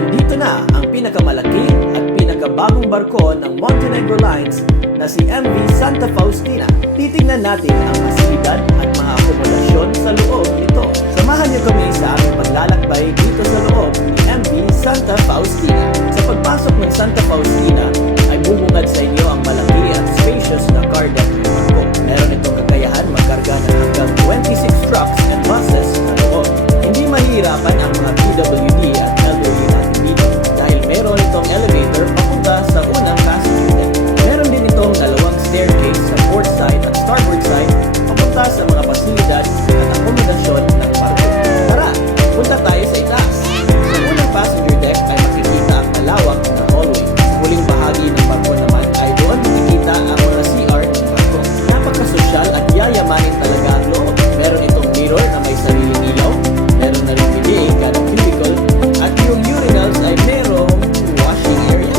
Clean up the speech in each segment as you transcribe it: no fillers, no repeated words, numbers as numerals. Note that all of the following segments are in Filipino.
Nandito na ang pinakamalaki at pinakabagong barko ng Montenegro Lines na si MV Santa Faustina. Titingnan natin ang pasilidad at mga akomodasyon sa loob nito. Samahan niyo kami sa aming paglalakbay dito sa loob ni MV Santa Faustina. Sa pagpasok ng Santa Faustina ay bubungad sa inyo ang malaki at spacious na car deck ng barko. Meron itong kakayahan magkarga ng hanggang 26 trucks and buses sa loob. Hindi mahihirapan ang mga PWD at elderly natin dito dahil meron itong elevator papunta sa unang passenger deck. Meron din itong dalawang staircase sa port side at starboard side papunta sa mga pasilidad at akomodasyon ng barko. Tara, punta tayo sa itaas. Sa unang passenger deck ay makikita ang malawak na hallway. Sa huling bahagi ng barko naman ay doon makikita ang mga CR ng barko. Napakasosyal at yayamanin talaga ang loob. Meron itong mirror na may sariling ilaw. Meron na rin bidet, ganong cubicle, at yung urinals ay merong washing area.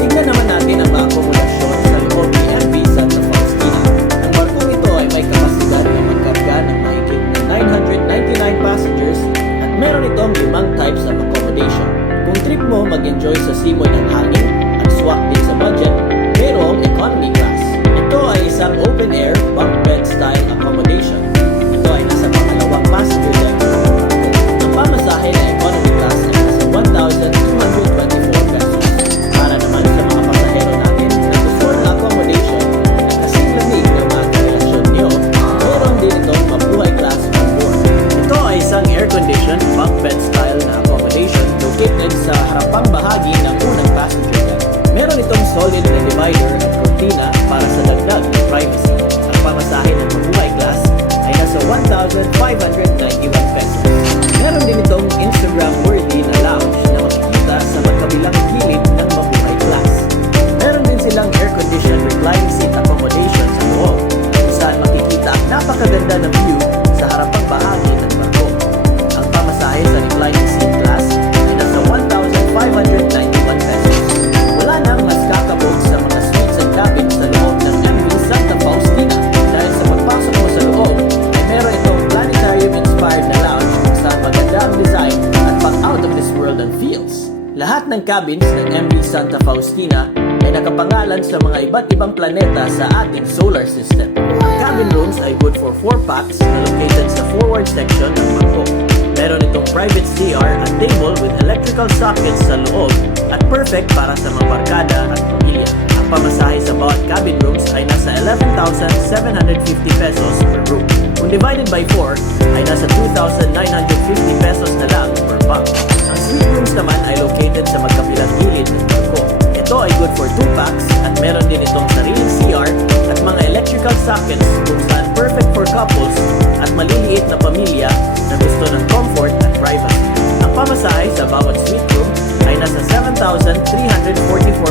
Tignan naman natin ang mga akomodasyon sa loob ni MV Santa Faustina. Ang barkong ito ay may kapasidad na magkarga ng mahigit na 999 passengers at meron itong 5 types of accommodation. Kung trip mo mag-enjoy sa simoy ng hangin at swak din sa budget, merong economy class. Ito ay isang open-air bunk bed style accommodation. Ito ay nasa pangalawang passenger deck. Ang pamasahe na economy class ay nasa 1,224 pesos. Para naman sa mga pasahero natin na gusto ng accommodation na kasing lamig ng mga relasyon niyo, meron din itong mabuhay class on board. Ito ay isang air-conditioned bunk bed style na accommodation located sa harapang bahagi ng unang passenger deck. Meron itong solid na divider at cortina para sa dagdag na privacy. Ang pamasahe ng mabuhay class ay nasa 1,591 pesos. Meron din itong Instagram-worthy na lounge na makikita sa magkabilang gilid ng mabuhay class. Meron din silang air-conditioned reclining seat accommodation sa loob, kung saan makikita ang napakaganda na view sa harapang bahagi ng barko. Ang pamasahe sa reclining seat class ay nasa 1,591 pesos. Wala nang mas kakabog sa mga suites and cabins sa loob ng MV Santa Faustina dahil sa pagpasok mo sa loob ay meron itong planetarium-inspired na lounge kung saan maganda ang design at pang out of this world ang feels. Lahat ng cabins ng MV Santa Faustina ay nakapangalan sa mga iba't ibang planeta sa ating solar system. Cabin rooms ay good for 4 packs na located sa forward section ng barko. Meron itong private CR at table with electrical sockets sa loob at perfect para sa mga barkada at pamilya. Ang pamasahe sa bawat cabin rooms ay nasa 11,750 pesos per room. Kung divided by 4 ay nasa 2,950 pesos na lang per bunk. Ang suite rooms naman ay located sa magkabilang gilid ng barko. Ito ay good for 2 packs at meron din itong sariling CR at mga electrical sockets kung saan perfect for couples at maliliit na pamilya na gusto ng comfort at privacy. Ang pamasahe sa bawat suite room ay nasa 7,344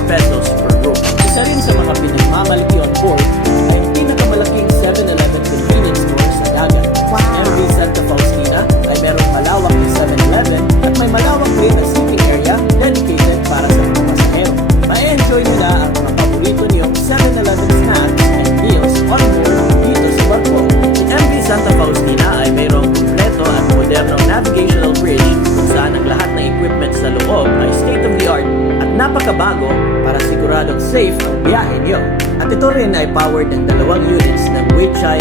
pesos per room. Isa rin sa mga pinagmamalaki on board ay ang pinakamalaking 7-Eleven convenience store sa dagat. MV Santa Faustina ay merong malawak na 7-Eleven at may malawak rin na seating area dedicated para sa mga pasahero. Ma-enjoy nyo na ang mga paborito niyong 7-Eleven snacks and meals on board dito sa barko. Ang MV Santa Faustina ay mayroong kumpleto at modernong navigational bridge kung saan ang lahat ng equipment sa loob ay state-of-the-art at napakabago para siguradong safe ang biyahe niyo. At ito rin ay powered ng 2 units ng Weichai